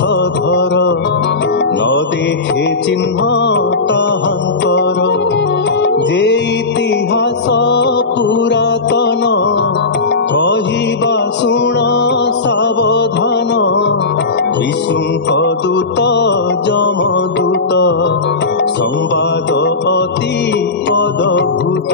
धर न देखे चिन्ह ताहांकर जे इतिहास पुरातन कहिबा शुण सावधान विष्णु दूत जमदूत संवाद अति अद्भुत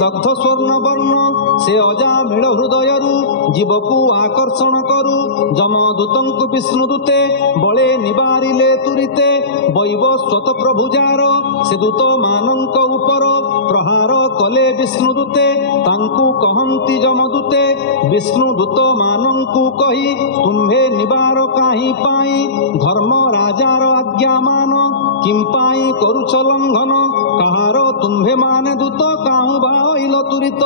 दग्ध स्वर्ण वर्ण से अजामिल हृदय जीवकु आकर्षण करु जमदूतंकु विष्णुदूते बले निवारिले तुरिते वैवस्वत प्रभुजार से दूत मानंक उपर प्रहार कले विष्णुदूते तांकु कहंती जमदूते विष्णुदूत मानंकु कही तुम्हे निवार काहि पाई धर्म राजार आज्ञा मान किम पाई करुछ लंघन कहार तुम्हे माने दूत काहु भाइल तुरित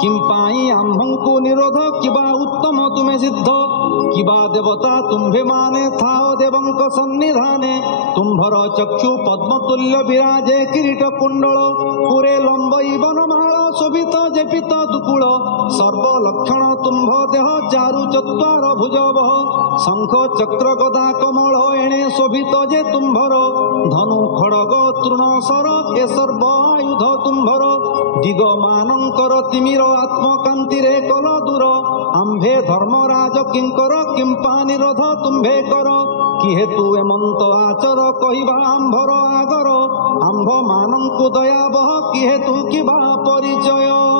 किम पाई आम्भंकु निरोध किबा उत्तम तुमे सिद्ध किबा देवता तुम्भे माने थाओ देवंक सन्निधाने तुम्भर चक्षु पद्मतुल्य विराजे किरीट कुंडल पुरे लंबई वनमाळ शोभित जेपित दुकूल सर्वलक्षण तुम्भ देह चारु चत्वार भुजव शंख चक्र गदा कमल एणे शोभित जे तुम्भर धनु खड़ग तृण सर ए सर्व आयु ବୃଧ ତୁମ୍ଭର ଦିଗ ମାନଙ୍କର ତିମିର ଆତ୍ମକାନ୍ତିରେ କଲ ଦୂର ଆମ୍ଭେ ଧର୍ମରାଜ କିଙ୍କର କିମ୍ପା ନିରୋଧ ତୁମ୍ଭେ କର କି ହେତୁ ଏମନ୍ତ ଆଚର କହିବା ଆମ୍ଭର ଆଗର ଆମ୍ଭ ମାନଙ୍କୁ ଦୟାବହ କି ହେତୁ କିବା ପରିଚୟ।